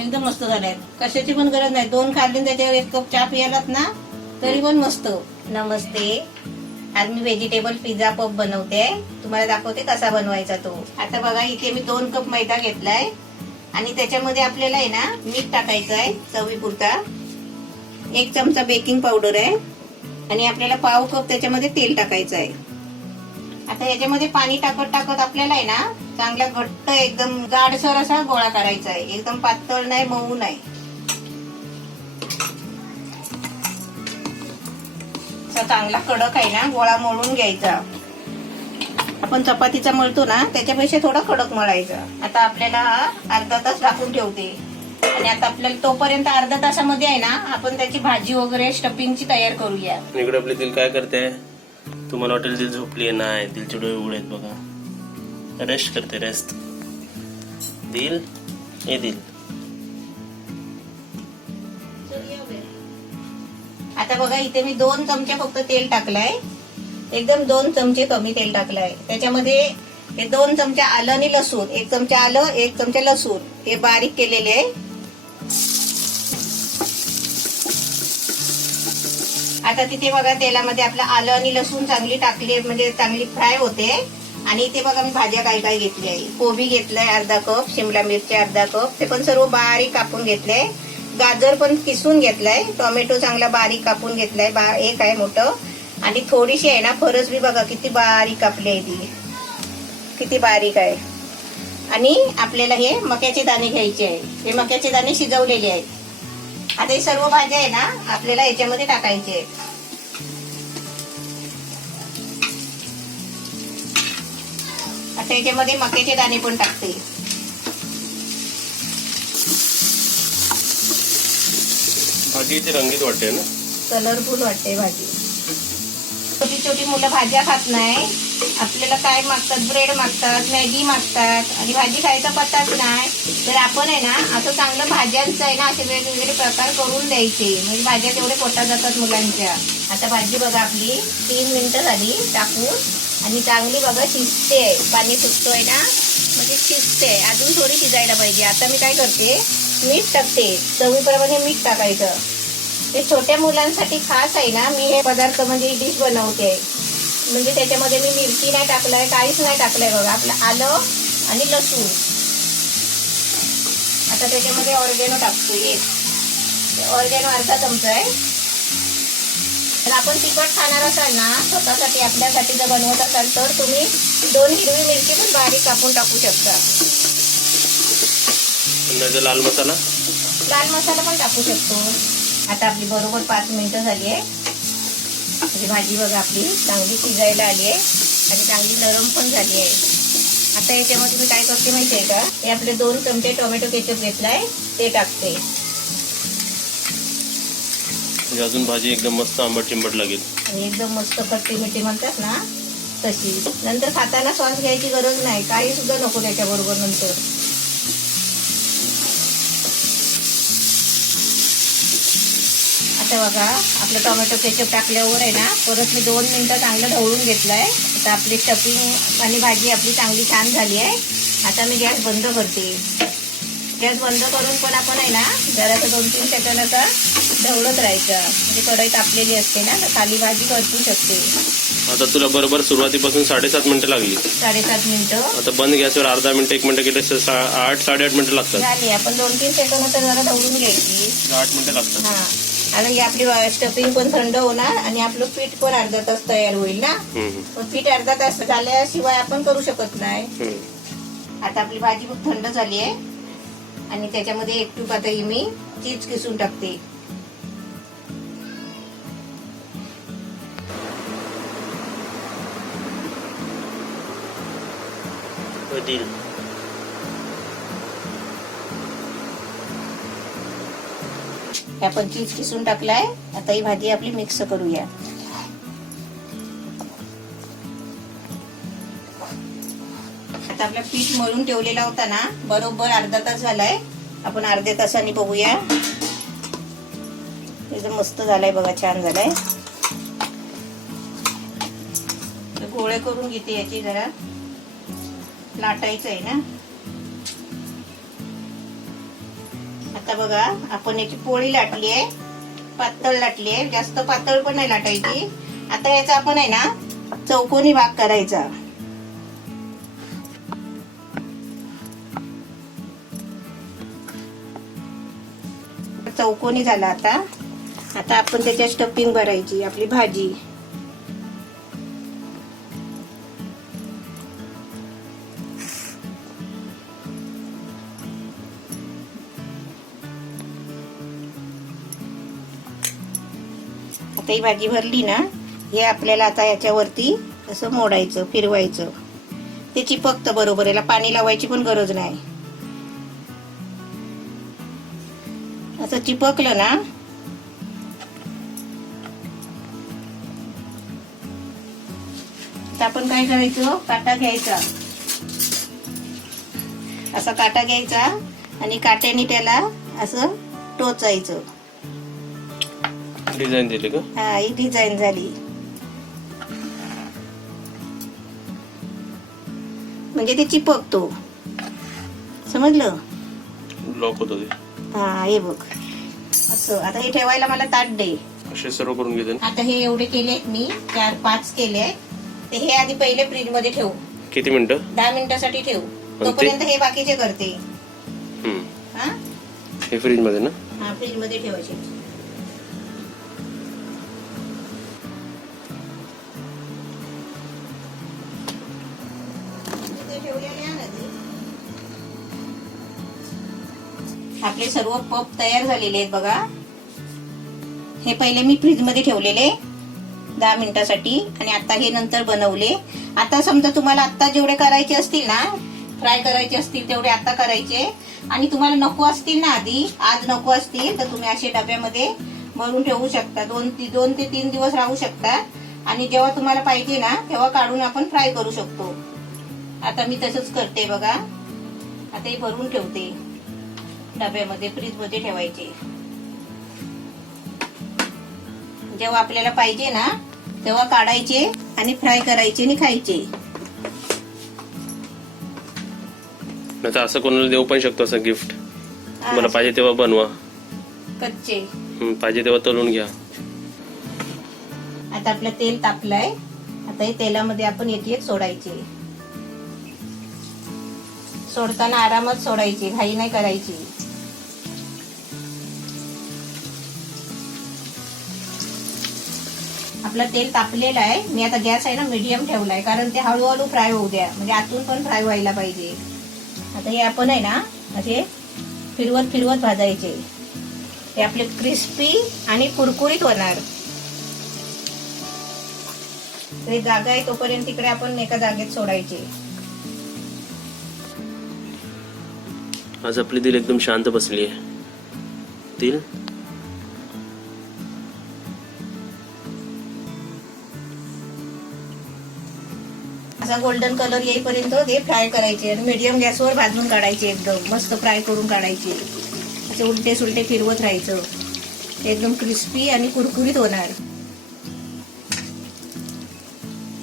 एकदम मस्त झालाय. कशाची पण गरज नाही. 2 खाल्ले त्याच्यावर 1 कप चहा पियालात ना तरी पण मस्त. नमस्ते. आज मी व्हेजिटेबल पिझ्झा पफ बनवते. तुम्हाला दाखवते कसा बनवायचा तो. आता बघा इथे मी 2 कप मैदा घेतलाय आणि त्याच्यामध्ये आपल्याला आहे ना मीठ टाकायचं आहे चवीपुरता. 1 चमचा बेकिंग पावडर आहे आणि आपल्याला पाव कप त्याच्यामध्ये तेल टाकायचं आहे. आता याच्यामध्ये पाणी टाकत टाकत आपल्याला आहे ना चांगला घट्ट एकदम जाडसर असा गोळा करायचा आहे. एकदम पातळ नाही, मऊ नाही. असा चांगला कडक आहे ना गोळा मळून घ्यायचा. आपण चपातीचा मळतो ना त्याच्यापेक्षा थोडा कडक मळायचा. आता आपल्याला अर्धा तास टाकून ठेवते आणि आता आपल्याला तोपर्यंत अर्धा तासामध्ये आहे ना आपण त्याची भाजी वगैरे स्टफिंगची तयार करूया. इकडे आपली दिल काय करते? तुम्हाला वाटेल दिल झोपली आहे. नाही, दिलचे डोळे उघडे आहेत बघा. रेस्ट करते, रेस्ट. दिल हे दिल. आता बघा इथे मी 2 चमचे फक्त तेल टाकलंय. एकदम 2 चमचे कमी तेल टाकलंय. त्याच्यामध्ये हे 2 चमचे आलं आणि लसूण, 1 चमचा आलं 1 चमचा लसूण हे बारीक केलेले आहे. आता तिथे बघा तेलामध्ये आपलं आलं आणि लसूण चांगली टाकली म्हणजे चांगली फ्राय होते. आणि इथे बघा मी भाज्या काय काय घेतली आहे. कोबी घेतलाय अर्धा कप, शिमला मिरची अर्धा कप, ते पण सर्व बारीक कापून घेतले. गाजर पण किसून घेतलाय. टोमॅटो चांगला बारीक कापून घेतलाय, एक आहे मोठं. आणि थोडीशी आहे ना फरस बी बघा किती बारीक कापली आहे ती, किती बारीक आहे. आणि आपल्याला हे मक्याचे दाणे घ्यायचे आहे. हे मक्याचे दाणे शिजवलेले आहेत. आता हे सर्व भाज्या आहे ना आपल्याला याच्यामध्ये टाकायचे आहेत. आता याच्यामध्ये मक्याचे दाणे पण टाकते. भाजी इथे रंगीत वाटते ना, कलरफुल वाटते भाजी. छोटी छोटी मुलं भाज्या खात नाही. आपल्याला काय मागतात, ब्रेड मागतात, मॅगी मागतात आणि भाजी खायचा पत्ताच नाही. तर आपण आहे ना असं चांगलं भाज्यांचं आहे ना असे वेगवेगळे प्रकार करून द्यायचे म्हणजे भाज्या तेवढे पोटात जातात मुलांच्या. आता भाजी बघा आपली 3 मिनिटं झाली टाकून आणि चांगली बघा शिजते. पाणी सुटतोय ना म्हणजे शिजते. अजून थोडी शिजायला पाहिजे. आता मी काय करते, मीठ टाकते. चवीप्रमाणे मीठ टाकायचं. हे छोट्या मुलांसाठी खास आहे ना मी हे पदार्थ म्हणजे डिश बनवते. म्हणजे त्याच्यामध्ये मी मिरची नाही टाकलंय, काहीच नाही टाकलंय. बघा आपलं आलं आणि लसूण. आता त्याच्यामध्ये ऑर्गॅनो टाकतो. ऑर्गॅनो अर्धा चमचा आहे. तर आपण तिखट खाणार असाल ना स्वतःसाठी आपल्यासाठी जर बनवत असाल तर तुम्ही 2 हिरवी मिरची पण बारीक कापून टाकू शकता. लाल मसाला, लाल मसाला पण टाकू शकतो. आता आपली बरोबर 5 मिनिटं झाली आहे. म्हणजे भाजी बघा आपली चांगली शिजायला आली आहे आणि चांगली नरम पण झाली आहे. आता याच्यामध्ये मी काय करते माहिती आहे का, हे आपले 2 चमचे टोमॅटो केचप घेतलाय ते टाकते. म्हणजे अजून भाजी एकदम मस्त आंबट चिंबट लागेल आणि एकदम मस्त खट्टी मिठी म्हणतात ना तशी. नंतर खाताना श्वास घ्यायची गरज नाही, काही सुद्धा नको त्याच्याबरोबर नंतर. आता बघा आपलं टोमॅटो केचप टाकल्यावर आहे ना परत मी 2 मिनिटं चांगलं ढवळून घेतलंय. आता आपली स्टफिंग आणि भाजी आपली चांगली छान झाली आहे. आता मी गॅस बंद करते. गॅस बंद करून पण आपण आहे ना जरासं 2-3 सेकंद असं ढवळत राहायचं. म्हणजे कढई तापलेली असते ना तर खाली भाजी करपू शकते. आता तुला बरोबर सुरुवातीपासून 7.5 मिनिटं लागली. 7.5 मिनिटं. आता बंद गॅसवर अर्धा मिनिट 1 मिनिट केले 8-8.5 मिनिटं लागतात. झाली. आपण 2-3 सेकंद असं जरा ढवळून घ्यायची. 8 मिनिटं लागतात. हा आणि ही आपली स्टफिंग पण थंड होणार आणि आपलं पीठ पण अर्धा तास तयार होईल ना. पण पीठ अर्धा तास झाल्याशिवाय आपण करू शकत नाही. आता आपली भाजी खूप थंड झाली आहे आणि त्याच्यामध्ये 1 टूप आता मी चीज किसून टाकते. आपण चीज किसून टाकलाय. आता ही भाजी आपली मिक्स करूया. आता आपला पीठ मळून ठेवलेला होता ना बरोबर अर्धा तास झालाय. आपण अर्ध्या तासाने बघूया. एकदम मस्त झालाय बघा, छान झालाय. गोळे करून घेते याची, जरा लाटायचं आहे ना. आता बघा आपण याची पोळी लाटली आहे, पातळ लाटली आहे, जास्त पातळ पण नाही लाटायची. आता याचा आपण आहे ना चौकोनी भाग करायचा. चौकोनी झाला. आता आपण त्याच्या स्टफिंग भरायची आपली भाजी. आता ही भाजी भरली ना, हे आपल्याला आता याच्यावरती असं मोडायचं, फिरवायचं. ते चिपकतं बरोबर, याला पाणी लावायची पण गरज नाही. असं चिपकलं ना, तर आपण काय करायचं, काटा घ्यायचा, असा काटा घ्यायचा आणि काट्याने त्याला असं टोचायचं. डिझाईन दिली का? हा, ही डिझाईन झाली. म्हणजे ते चिपकतो, समजलं? लॉक होतो ते. हा, हे बघ असं. आता हे ठेवायला मला ताट दे. असे सर्व करून घेते ना. आता हे एवढे केले मी, 4-5 केले. ते हे आधी पहिले फ्रीज मध्ये ठेवू. किती मिनिटं? 10 मिनिटासाठी ठेवू. तोपर्यंत हे बाकीचे करते. हा, हे फ्रीज मध्ये ना? हा, फ्रीज मध्ये ठेवायचे. आपले सर्व पप तयार झालेले आहेत बघा. हे पहिले मी फ्रीज मध्ये ठेवलेले 10 मिनिटासाठी आणि आता हे नंतर बनवले. आता समजा तुम्हाला आता जेवढे करायचे असतील ना, फ्राय करायचे असतील तेवढे आता करायचे. आणि तुम्हाला नको असतील ना, आधी आज नको असतील तर तुम्ही असे डब्यामध्ये भरून ठेवू शकता. 2 ते 3 दिवस राहू शकता. आणि जेव्हा तुम्हाला पाहिजे ना तेव्हा काढून आपण फ्राय करू शकतो. आता मी तसंच करते बघा. आता हे भरून ठेवते डब्यामध्ये, फ्रीज मध्ये ठेवायचे. जेव्हा आपल्याला पाहिजे ना तेव्हा काढायचे आणि फ्राय करायचे आणि खायचे. नाही तर असं कोणाला देऊ पण शकतो, असं गिफ्ट. तुम्हाला पाहिजे तेव्हा बनवा, कच्चे पाहिजे तेव्हा तळून घ्या. आता आपलं तेल तापलंय. आता हे तेलामध्ये आपण एक सोडायचे. सोडताना आरामात सोडायची, घाई नाही करायची. आपलं तेल तापलेलं आहे. मी आता गॅस आहे ना मीडियम ठेवलाय, कारण ते हळूहळू फ्राय होऊ द्या, म्हणजे आतून पण फ्राय व्हायला पाहिजे. आता हे आपण आहे ना असे फिरवत फिरवत भाजायचे. हे आपले क्रिस्पी आणि कुरकुरीत होणार. ते जागा आहे तोपर्यंत तिकडे आपण एका जागेत सोडायचे. आज आपली दिल एकदम शांत बसली आहे. दिल असा गोल्डन कलर येईपर्यंत ते फ्राय करायचे आणि मीडियम गॅसवर भाजून काढायचे. एकदम मस्त फ्राय करून काढायचे. असे उलटे सुलटे फिरवत राहायचं. एकदम क्रिस्पी आणि कुरकुरीत होणार.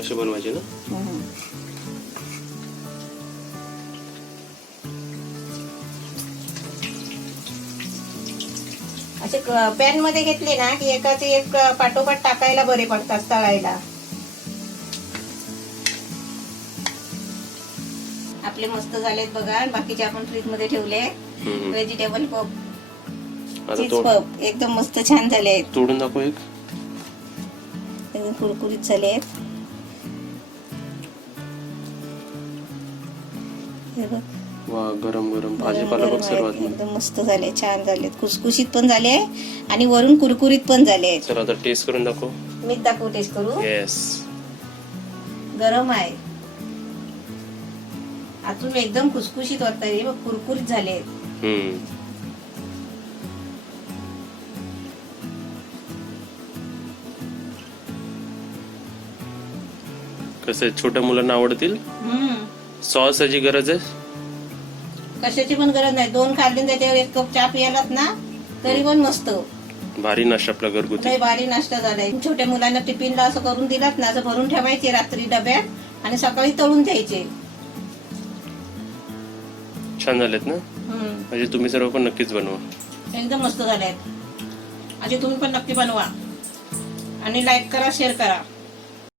असे बनवायचे ना. असे पॅन मध्ये घेतले ना की एकाचे एक पाठोपाठ टाकायला बरे पडतात तळायला. आपले मस्त झालेत बघा. बाकीचे आपण फ्रीज मध्ये ठेवले. व्हेजिटेबल पप, चीज पप एकदम मस्त छान झाले. तोडून दाखव एक. एकदम कुरकुरीत झालेत. हे बघ, वा, गरम गरम भाजीपाला बघ. सर्वात एकदम मस्त झाले, छान झालेत, खुसखुशीत पण झाले आणि वरून कुरकुरीत पण झाले. तर आता टेस्ट करून दाखव. मीच दाखवू, टेस्ट करू. येस, गरम आहे. आतून एकदम खुसखुशीत होत आहे, कुरकुरीत झाले. कसे छोट्या मुलांना आवडतील. सॉसची गरज आहे? कशाची पण गरज नाही. 2 खाल्ली त्याच्यावर 1 कप चहा पियालात ना तरी पण मस्त. भारी नाश्ता आपला घरगुती. भारी नाश्ता झालाय. छोट्या मुलांना टिफिनला असं करून दिलात ना, असं भरून ठेवायचे रात्री डब्यात आणि सकाळी तळून द्यायचे. छान झालेत ना. म्हणजे तुम्ही सर्व पण नक्कीच बनवा. एकदम मस्त झाले आहेत. असे तुम्ही पण नक्की बनवा आणि लाईक करा, शेअर करा.